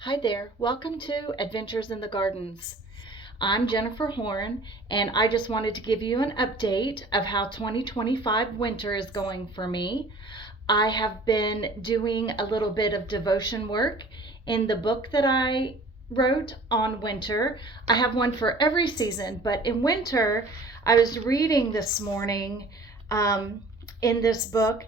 Hi there, welcome to Adventures in the Gardens. I'm Jennifer Horn, and I just wanted to give you an update of how 2025 winter is going for me. I have been doing a little bit of devotion work in the book that I wrote on winter. I have one for every season, but in winter, I was reading this morning in this book,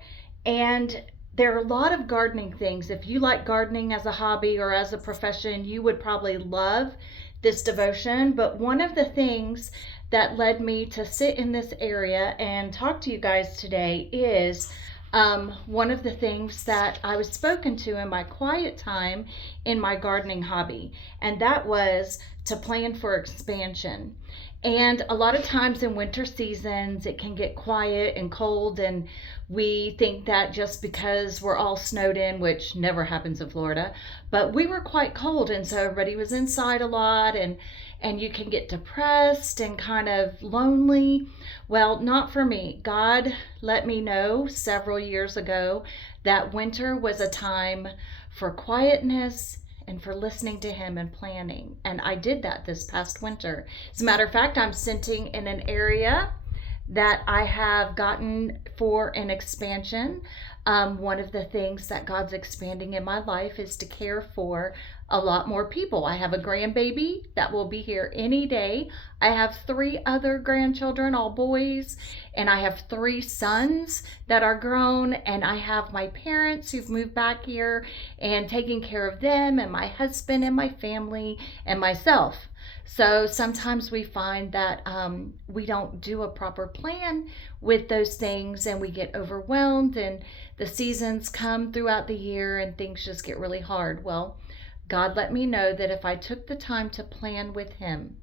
and there are a lot of gardening things. If you like gardening as a hobby or as a profession, you would probably love this devotion. But one of the things that led me to sit in this area and talk to you guys today is one of the things that I was spoken to in my quiet time in my gardening hobby, and that was to plan for expansion. And a lot of times in winter seasons, it can get quiet and cold, and we think that just because we're all snowed in, which never happens in Florida, but we were quite cold, and so everybody was inside a lot, and you can get depressed and kind of lonely. Well, not for me. God let me know several years ago that winter was a time for quietness and for listening to him and planning. And I did that this past winter. As a matter of fact, I'm sitting in an area that I have gotten for an expansion. One of the things that God's expanding in my life is to care for a lot more people. I have a grandbaby that will be here any day. I have 3 other grandchildren, all boys, and I have 3 sons that are grown, and I have my parents who've moved back here and taking care of them, and my husband and my family and myself. So sometimes we find that we don't do a proper plan with those things, and we get overwhelmed, and the seasons come throughout the year and things just get really hard. Well, God let me know that if I took the time to plan with him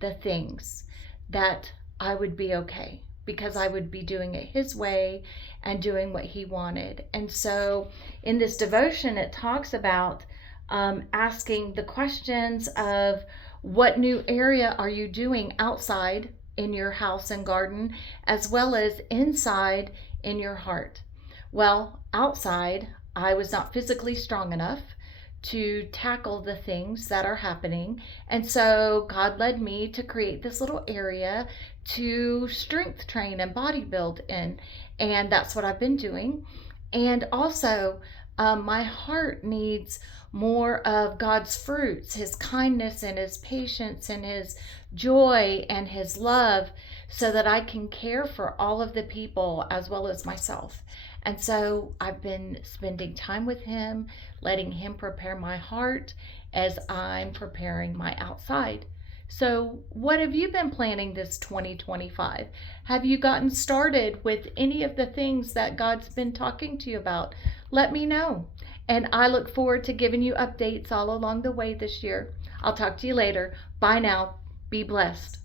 the things, that I would be okay, because I would be doing it his way and doing what he wanted. And so in this devotion, it talks about asking the questions of, what new area are you doing outside in your house and garden, as well as inside in your heart? Well, outside, I was not physically strong enough to tackle the things that are happening. And so God led me to create this little area to strength train and body build in. And that's what I've been doing. And also, my heart needs more of God's fruits, his kindness and his patience and his joy and his love, so that I can care for all of the people as well as myself. And so I've been spending time with him, letting him prepare my heart as I'm preparing my outside. So, what have you been planning this 2025? Have you gotten started with any of the things that God's been talking to you about? Let me know. And I look forward to giving you updates all along the way this year. I'll talk to you later. Bye now. Be blessed.